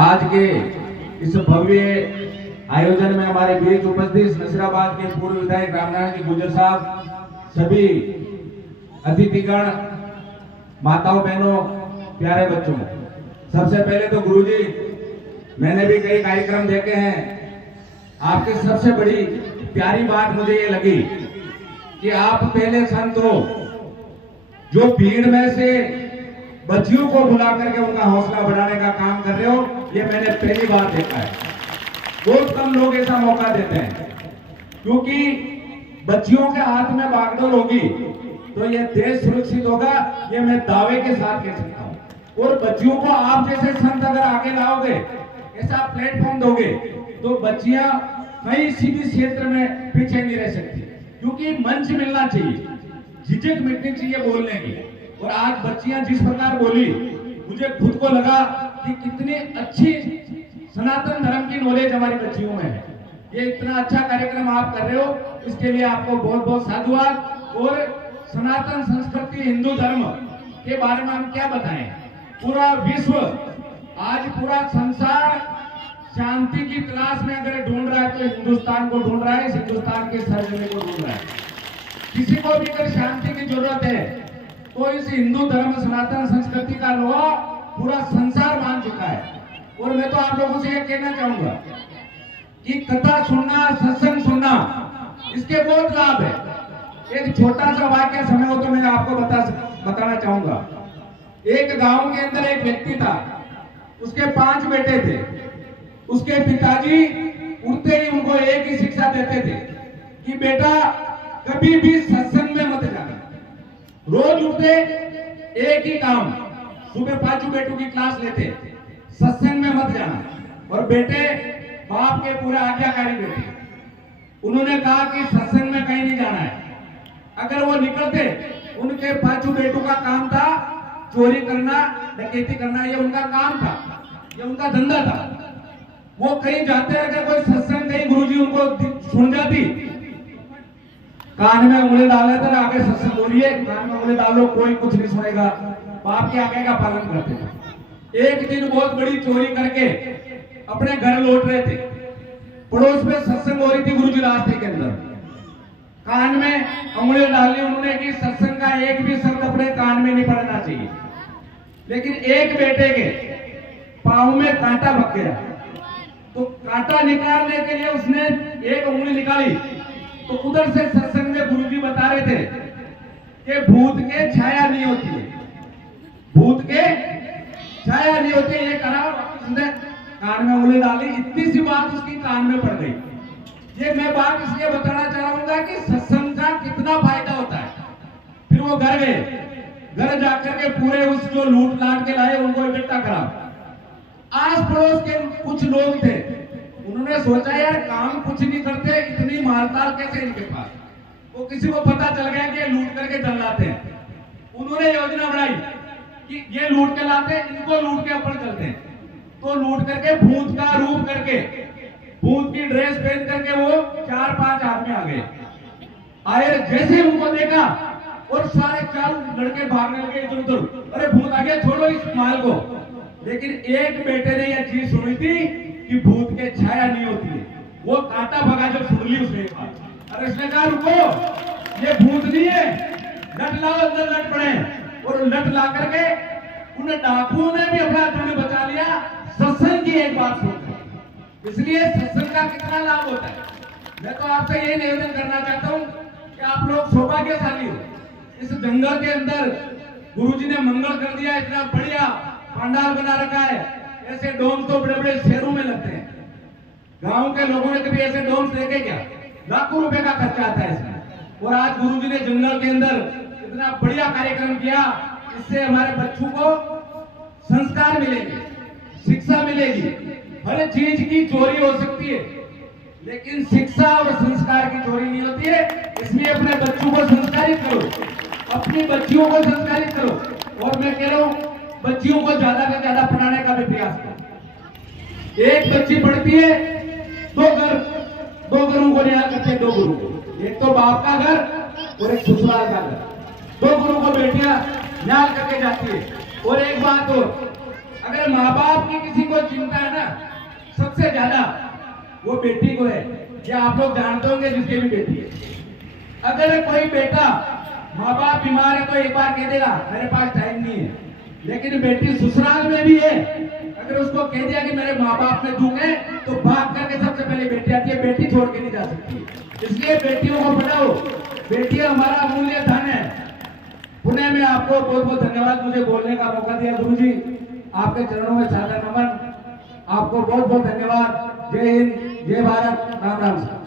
आज के इस भव्य आयोजन में हमारे बीच उपस्थित नसीराबाद के पूर्व विधायक रामनारायण जी गुर्जर साहब, सभी अतिथिगण, माताओं बहनों, प्यारे बच्चों, सबसे पहले तो गुरुजी, मैंने भी कई कार्यक्रम देखे हैं। आपकी सबसे बड़ी प्यारी बात मुझे ये लगी कि आप पहले संत हो जो भीड़ में से बच्चियों को बुला करके उनका हौसला बढ़ाने का काम कर रहे हो। ये मैंने पहली बार देखा है। बहुत कम लोग ऐसा मौका देते हैं, क्योंकि बच्चियों के हाथ में बागडोर होगी तो ये देश सुरक्षित होगा, ये मैं दावे के साथ कह सकता हूं। और बच्चियों को आप जैसे संत अगर आगे लाओगे, ऐसा प्लेटफॉर्म दोगे, तो बच्चियां कहीं सी भी क्षेत्र में पीछे नहीं रह सकती, क्योंकि मंच मिलना चाहिए, झिझक मिटनी चाहिए बोलने की। और आज बच्चियां जिस प्रकार बोली, मुझे खुद को लगा कि कितनी अच्छी सनातन धर्म की नॉलेज हमारी बच्चियों में है। ये इतना अच्छा कार्यक्रम आप कर रहे हो, इसके लिए आपको बहुत बहुत साधुवाद। और सनातन संस्कृति, हिंदू धर्म के बारे में हम क्या बताएं, पूरा विश्व, आज पूरा संसार शांति की तलाश में अगर ढूंढ रहा है तो हिंदुस्तान को ढूंढ रहा है, हिंदुस्तान के सर्जने को ढूंढ रहा है। किसी को भी अगर शांति की जरूरत है तो इस हिंदू धर्म, सनातन संस्कृति का लोहा पूरा संसार मान चुका है। और मैं तो आप लोगों से यह कहना चाहूंगा कि कथा सुनना, सत्संग सुनना, इसके बहुत लाभ है। एक छोटा सा वाक्य समय हो तो मैं आपको बताना चाहूंगा। एक गांव के अंदर एक व्यक्ति था, उसके 5 बेटे थे। उसके पिताजी उठते ही उनको एक ही शिक्षा देते थे कि बेटा कभी भी सत्संग में मत जाना। रोज उठते एक ही काम, सुबह 5 बेटों की क्लास लेते, सत्संग में मत जाना। और बेटे बाप के पूरे आज्ञाकारी बेटे, उन्होंने कहा कि सत्संग में कहीं नहीं जाना है। अगर वो निकलते, उनके 5 बेटों का काम था चोरी करना, डकैती करना, ये उनका काम था, ये उनका धंधा था। वो कहीं जाते, अगर कोई सत्संग, कहीं गुरुजी उनको सुन जाती, कान में उंगली डाल लेते, आगे सत्संग हो रही है, कान में उंगली डालो, कोई कुछ नहीं सुनेगा, बाप की आज्ञा का पालन करते थे। एक दिन बहुत बड़ी चोरी करके अपने घर लौट रहे थे। पड़ोस में सत्संग हो रही थी गुरुजी रास्ते के अंदर। कान में उंगली डाली उन्होंने कि सत्संग का एक भी शब्द अपने कान में नहीं पड़ना चाहिए। लेकिन एक बेटे के पांव में कांटा लग गया, तो कांटा निकालने के लिए उसने एक उंगली निकाली, तो उधर से सत्संग में गुरुजी बता रहे थे कि भूत के छाया नहीं होती है, भूत के छाया नहीं होती है। ये करा, उसने कान में उंगली डाली, इतनी सी बात उसकी कान में पड़ गई। ये मैं बात इसलिए बताना चाहूंगा कि सत्संग का कितना फायदा होता है। फिर वो घर गए, घर जाकर के पूरे उस जो लूट लाट के लाए उनको इकट्ठा करा। आस पड़ोस के कुछ लोग थे, उन्होंने सोचा यार काम कुछ नहीं करते, इतनी मालताल कैसे इनके पास। वो किसी को पता चल गया कि ये लूट करके चल लाते हैं। उन्होंने योजना बनाई कि ये लूट के लाते हैं, इनको लूट के ऊपर चलते हैं। तो लूट करके भूत का रूप करके, भूत की ड्रेस पहन करके वो 4-5 आदमी आ गए। आए, जैसे उनको देखा और सारे 4 लड़के भागने लगे इधर उधर, अरे भूत आ गया, छोड़ो इस माल को। लेकिन एक बेटे ने यह चीज सुनी थी कि भूत के छाया नहीं होती है। वो कांटा भगा जो सुन ली उसने, अरे उसने कहा रुको, ये भूत नहीं है, लट लाओ, अंदर लट पड़े। और लट ला करके उन डाकुओं ने भी अपना जान बचा लिया, सत्संग की एक बात सुनकर। इसलिए सत्संग का कितना लाभ होता है। मैं तो आपसे यही निवेदन करना चाहता हूँ कि आप लोग सौभाग्यशाली हो। इस जंगल के अंदर गुरुजी ने मंगल कर दिया, इतना बढ़िया पंडाल बना रखा है। ऐसे डोम तो बड़े बड़े शहरों में लगते हैं। गांव के लोगों ने कभी ऐसे डोम देखे क्या? लाखों रुपए का खर्चा आता है इसमें। और आज गुरुजी ने जंगल के अंदर इतना बढ़िया कार्यक्रम किया, इससे हमारे बच्चों को संस्कार मिलेंगे, शिक्षा मिलेगी। हर चीज की चोरी हो सकती है, लेकिन शिक्षा और संस्कार की चोरी नहीं होती है। इसलिए अपने बच्चों को संस्कारित करो, अपनी बच्चियों को संस्कारित करो। और मैं कह रहा हूँ, बच्चियों को ज्यादा से ज्यादा पढ़ाने का भी प्रयास करो। एक बच्ची पढ़ती है, 2 घरों को न्याय करते हैं, 2 गुरु को। एक तो बाप का घर और एक ससुराल का घर। 2 गुरु को बेटियां न्याय करके जाती है। और एक बात और, अगर माँ बाप की किसी को चिंता है ना सबसे ज्यादा वो बेटी को है। ये आप लोग जानते होंगे जिसके भी बेटी है। अगर कोई बेटा माँ बाप बीमार है तो एक बार कह देगा मेरे पास टाइम नहीं है, लेकिन बेटी ससुराल में भी है, अगर उसको कह दिया कि मेरे माँ बाप में दुख है तो भाग करके सबसे पहले बेटी आती है, बेटी छोड़ के नहीं जा सकती। इसलिए बेटियों को पढ़ाओ, बेटी हमारा अमूल्य धन है। पुनः मैं आपको बहुत बहुत धन्यवाद, मुझे बोलने का मौका दिया। गुरुजी आपके चरणों में सादर नमन, आपको बहुत बहुत धन्यवाद। जय हिंद, जय भारत, राम राम।